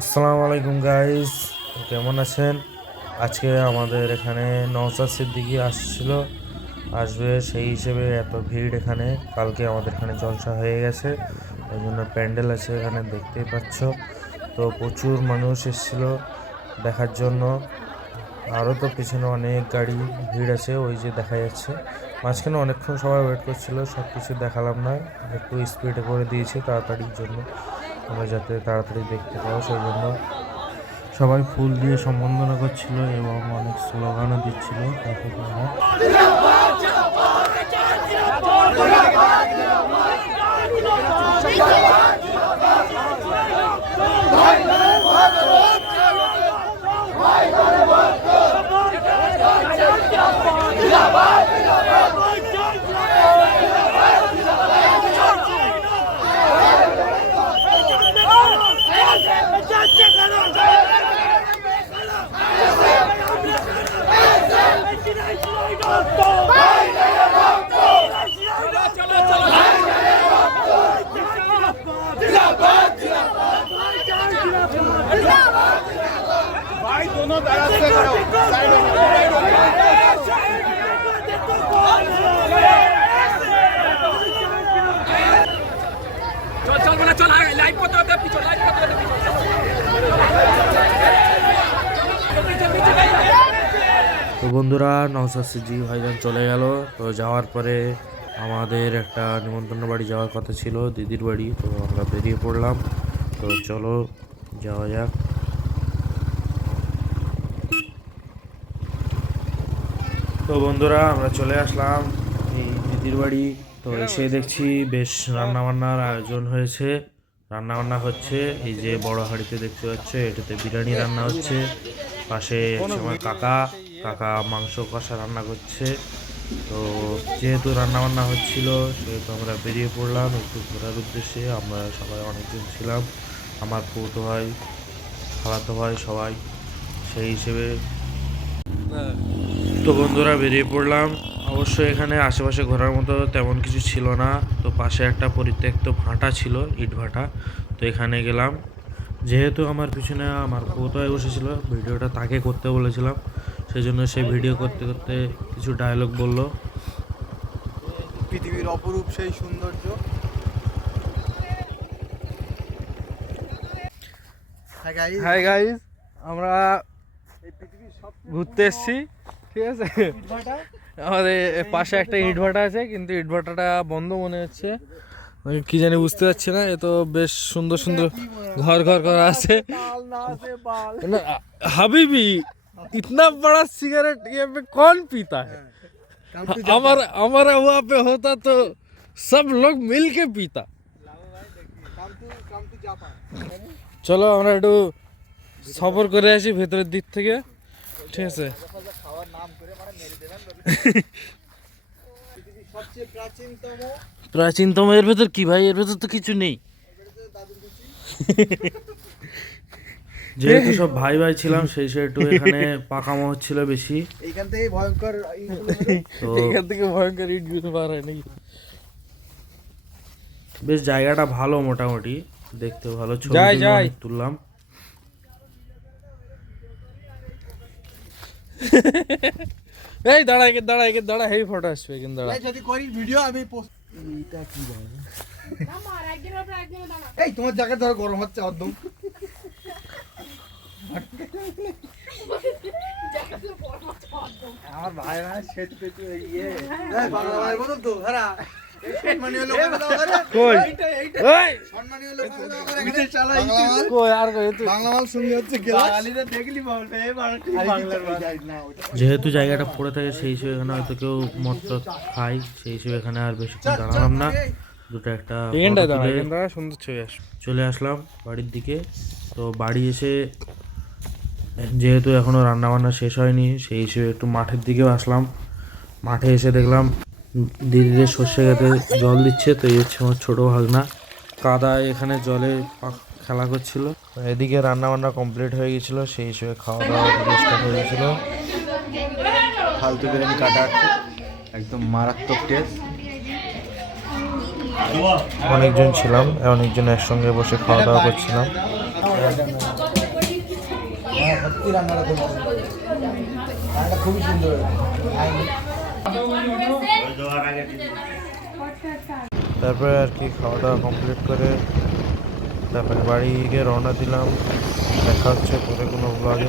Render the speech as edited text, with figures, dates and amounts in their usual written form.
আসসালামু আলাইকুম গাইস, কেমন আছেন? আজকে আমাদের এখানে নওশাদ সিদ্দিকী আসবে সেই হিসেবে এত ভিড় এখানে। কালকে আমাদের এখানে জলসা হয়ে গেছে, ওই জন্য প্যান্ডেল আছে এখানে দেখতেই পাচ্ছ। তো প্রচুর মানুষ এসেছিল দেখার জন্য। আরও তো পিছনে অনেক গাড়ি ভিড় আছে, ওই যে দেখা যাচ্ছে। মাঝখানে অনেকক্ষণ সবাই ওয়েট করছিল, সব কিছু দেখালাম না, একটু স্পিডে করে দিয়েছি তাড়াতাড়ির জন্য, আমরা যাতে তাড়াতাড়ি দেখতে পাও সেই জন্য। সবাই ফুল দিয়ে সম্বর্ধনা করছিল এবং অনেক স্লোগানও দিচ্ছিল। তো বন্ধুরা, নওশাদ সিদ্দিকী ভাইজান চলে গেল। তো যাওয়ার পরে আমাদের একটা নিমন্ত্রণ বাড়ি যাওয়ার কথা ছিল, দিদির বাড়ি। তো আমরা বেরিয়ে পড়লাম। তো চলো যাওয়া যাক। তো বন্ধুরা, আমরা চলে আসলাম এই দিদির বাড়ি। তো এসে দেখছি বেশ রান্নাবান্নার আয়োজন হয়েছে। রান্নাবান্না হচ্ছে, এই যে বড় হাঁড়িতে দেখতে পাচ্ছে, এটাতে বিরিয়ানি রান্না হচ্ছে। পাশে আমার কাকা কাকা মাংস কষা রান্না করছে। তো যেহেতু রান্নাবান্না হচ্ছিল, সেহেতু আমরা বেরিয়ে পড়লাম একটু ঘোরার উদ্দেশ্যে। আমরা সবাই অনেকজন ছিলাম, আমার ফুফাতো ভাই, খালাতো ভাই, সবাই সেই হিসেবে। তো বন্ধুরা, বেরিয়ে পড়লাম। অবশ্যই এখানে আশেপাশে ঘোরার মতো তেমন কিছু ছিল না। তো পাশে একটা পরিত্যক্ত ভাটা ছিল, ইট ভাটা। তো এখানে গেলাম। যেহেতু আমার পিছনে আমার ফুফাতো বসেছিল, ভিডিওটা তাকে করতে বলেছিলাম, সেই জন্য সে ভিডিও করতে করতে কিছু ডায়লগ বলল। পৃথিবীর অপরূপ সেই সৌন্দর্য। হাই গাইস, আমরা ঘুরতে এসেছি, ঠিক আছে। আমাদের পাশে একটা ইটভাটা আছে, কিন্তু ইটভাটাটা বন্ধ মনে হচ্ছে, কি জানি বুঝতে পারছি না। এ তো বেশ সুন্দর সুন্দর ঘর ঘর করা আছে। হাবিবি, इतना बड़ा सिगरेट ये पे कौन पीता है? हमारा वहाँ पे होता तो सब लोग मिल के पीता। চলো আমরা একটু সফর করে আসি ভেতরের দিক থেকে, ঠিক আছে। প্রাচীনতম এর ভেতর কি ভাই? এর ভেতর তো কিছু নেই। যেহেতু সব ভাই ভাই ছিলাম, সেই একটু এখানে পাকামো হচ্ছিল বেশি। এইখান থেকে ভয়ঙ্কর এখান থেকে ভয়ঙ্কর ইটগুলো বার হয় নাকি? বেশ জায়গাটা ভালো, মোটামুটি দেখতে ভালো, ছবি তুললাম। এই দাঁড়া, একে দাঁড়া, একে দাঁড়া, হেভি ফটো আসবে, এখানে দাঁড়া। যদি করি ভিডিও আমি এইটা কি জানি। এই তোমার জ্যাকেট ধরো, গরম হচ্ছে একদম। আমার ভাই ভাই সেট পেতে ইয়ে বাংলা ভাই বল তো হারা সম্মানীয় লোক কই ওই সম্মানীয় লোক এটা চালাই কই আর কই তুই বাংলা মাল শুনলি হচ্ছে গালিটা দেখলি বলবে এই বাংলার না। যেহেতু জায়গাটা পড়ে থাকে, সেই হিসেবে এখানে হয়তো কেউ মদ খায়, সেই হিসেবে এখানে আর বেশিক্ষণ দাঁড়ালাম না। দুটো একটা সুন্দর ছবি আসবে। চলে আসলাম বাড়ির দিকে। তো বাড়ি এসে, যেহেতু এখনও রান্নাবান্না শেষ হয়নি, সেই হিসেবে একটু মাঠের দিকেও আসলাম। মাঠে এসে দেখলাম দিদিদের সর্ষে খেতে জল দিচ্ছে। তো এই হচ্ছে আমার ছোটো ভাগনা, কাদায় এখানে জলে খেলা করছিল। এদিকে রান্নাবান্না কমপ্লিট হয়ে গেছিলো, সেই হিসেবে খাওয়া দাওয়া স্টার্ট হয়ে গেছিলো। ফালতু বিরিয়ানি কাটা একদম মারাত্মক টেস্ট। অনেকজন ছিলাম, অনেকজন একসঙ্গে বসে খাওয়া দাওয়া করছিলাম। সত্যি রান্নাটা খুব পছন্দ হয়েছে। রান্নাটা খুবই সুন্দর হয়েছে। তারপরে আর কি খাওয়া দাওয়া কমপ্লিট করে তারপরে বাড়ি গিয়ে রওনা দিলাম। দেখা হচ্ছে পরে কোনো ব্লগে।